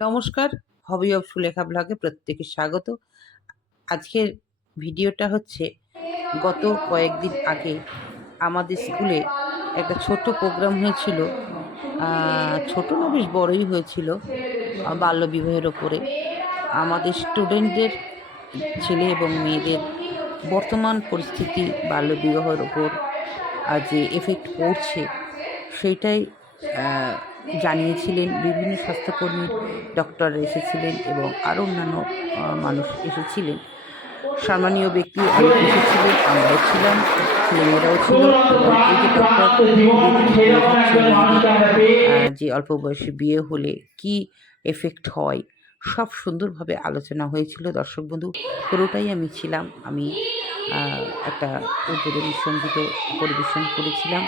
নমস্কার hobby of Sulekha ব্লগে প্রত্যেকে স্বাগত। আজকের ভিডিওটা হচ্ছে গত কয়েকদিন আগে আমাদের স্কুলে একটা ছোট প্রোগ্রাম হয়েছিল। ছোট না, বেশ বড়ই হয়েছিল বাল্যবিবাহের ওপরে। আমাদের স্টুডেন্টদের ছেলে এবং মেয়েদের বর্তমান পরিস্থিতি বাল্যবিবাহের ওপর যে এফেক্ট পড়ছে সেটাই জানিয়েছিলেন, বিভিন্ন স্বাস্থ্যকর্মী ডক্টর এসেছিলেন এবং আরও অন্যান্য মানুষ এসেছিলেন। সম্মানীয় ব্যক্তি অনেক এসেছিলেন, আমরাও ছিলাম, ছেলেমেয়েরাও ছিল যে অল্প বয়সে বিয়ে হলে কি এফেক্ট হয়, সব সুন্দরভাবে আলোচনা হয়েছিল। দর্শক বন্ধু, পুরোটাই আমি ছিলাম। আমি একটা উদ্বোধনী সংগীত পরিবেশন করেছিলাম।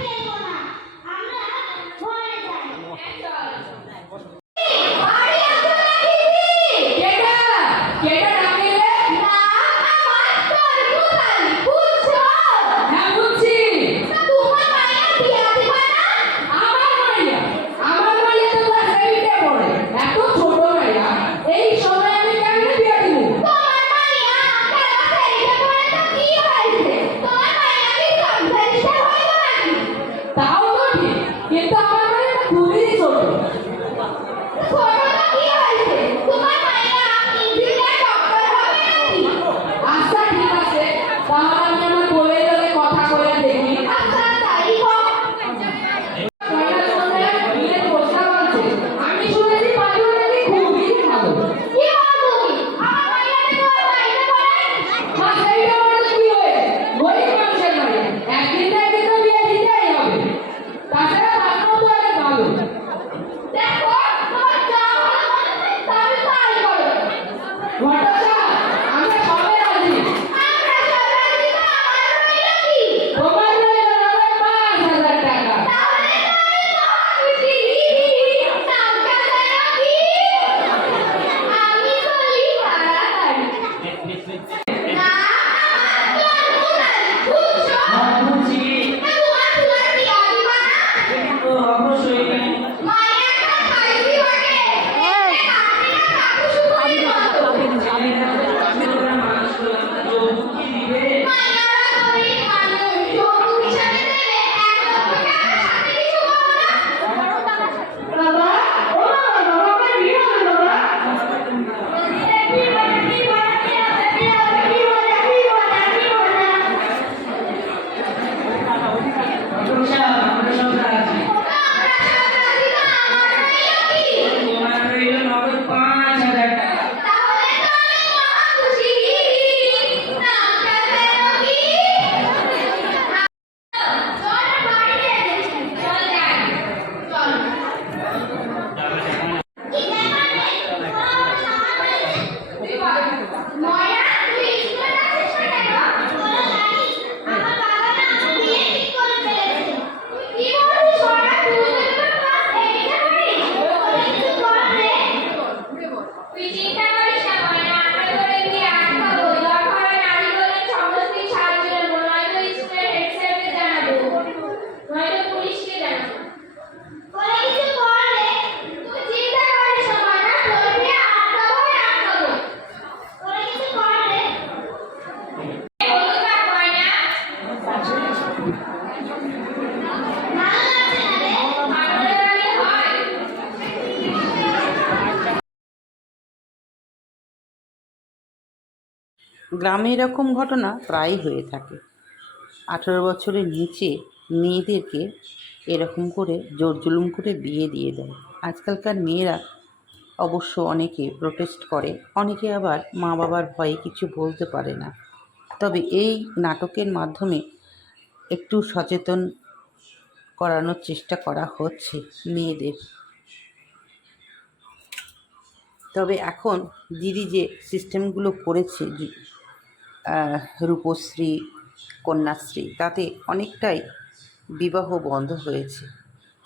骗过来。গ্রামে এরকম ঘটনা প্রায় হয়ে থাকে। আঠেরো বছরের নিচে মেয়েদেরকে এরকম করে জোর জুলুম করে বিয়ে দিয়ে দেয়। আজকালকার মেয়েরা অবশ্য অনেকে প্রোটেস্ট করে, অনেকে আবার মা বাবার ভয়ে কিছু বলতে পারে না। তবে এই নাটকের মাধ্যমে একটু সচেতন করানোর চেষ্টা করা হচ্ছে মেয়েদের। তবে এখন দিদি যে সিস্টেমগুলো করেছে রূপশ্রী, কন্যাশ্রী, তাতে অনেকটাই বিবাহ বন্ধ হয়েছে।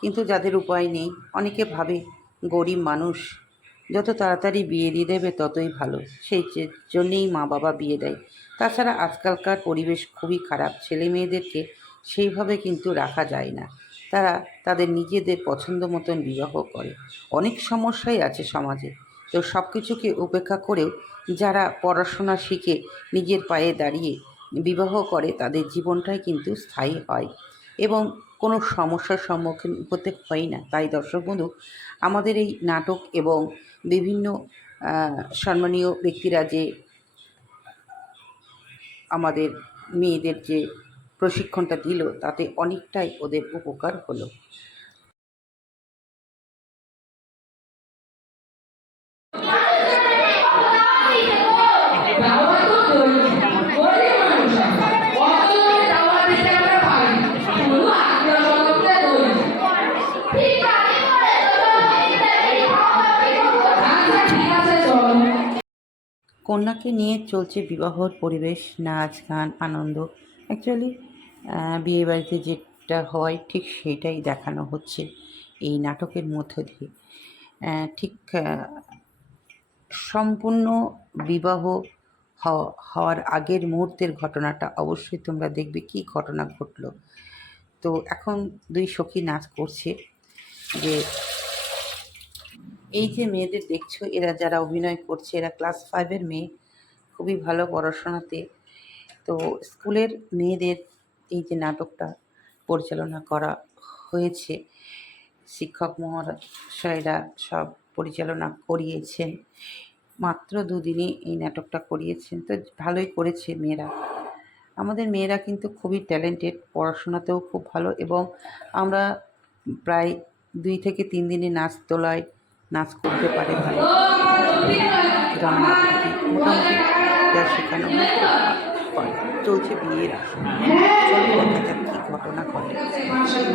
কিন্তু যাদের উপায় নেই, অনেকে ভাবে গরিব মানুষ, যত তাড়াতাড়ি বিয়ে দিয়ে দেবে ততই ভালো। সেই জন্যেই মা বাবা বিয়ে দেয়। তাছাড়া আজকালকার পরিবেশ খুবই খারাপ। ছেলে মেয়েদেরকে সেইভাবে কিন্তু রাখা যায় না। তারা তাদের নিজেদের পছন্দ মতন বিবাহ করে। অনেক সমস্যাই আছে সমাজে। তো সব কিছুকে উপেক্ষা করেও যারা পড়াশোনা শিখে নিজের পায়ে দাঁড়িয়ে বিবাহ করে, তাদের জীবনটাই কিন্তু স্থায়ী হয়। এবং কোনো সমস্যার সম্মুখীন হতে হয় না। তাই দর্শক বন্ধু, আমাদের এই নাটক এবং বিভিন্ন সম্মানীয় ব্যক্তিরা যে আমাদের মেয়েদের যে প্রশিক্ষণটা দিল, তাতে অনেকটাই ওদের উপকার হলো। কন্যাকে নিয়ে চলছে বিবাহর পরিবেশ, নাচ, গান, আনন্দ। অ্যাকচুয়ালি বিয়েবাড়িতে যেটা হয়, ঠিক সেটাই দেখানো হচ্ছে এই নাটকের মধ্য দিয়ে। ঠিক সম্পূর্ণ বিবাহ হওয়া- হওয়ার আগের মুহূর্তের ঘটনাটা অবশ্যই তোমরা দেখবে কি ঘটনা ঘটলো। তো এখন দুই সখী নাচ করছে যে এই যে মেয়েদের দেখছ, এরা যারা অভিনয় করছে, এরা ক্লাস ফাইভের মেয়ে, খুবই ভালো পড়াশোনাতে। তো স্কুলের মেয়েদের এই যে নাটকটা পরিচালনা করা হয়েছে, শিক্ষক মহাশয়রা সব পরিচালনা করিয়েছেন। মাত্র দুদিনে এই নাটকটা করিয়েছেন। তো ভালোই করেছে মেয়েরা। আমাদের মেয়েরা কিন্তু খুবই ট্যালেন্টেড পড়াশোনাতেও খুব ভালো এবং আমরা প্রায় দুই থেকে তিন দিনে নাচ তোলায় নাচ করতে পারে ভালো। রান্না যা শেখানো। চলছে বিয়ের আসর চলো ঘটনা ঘটে। ছেলে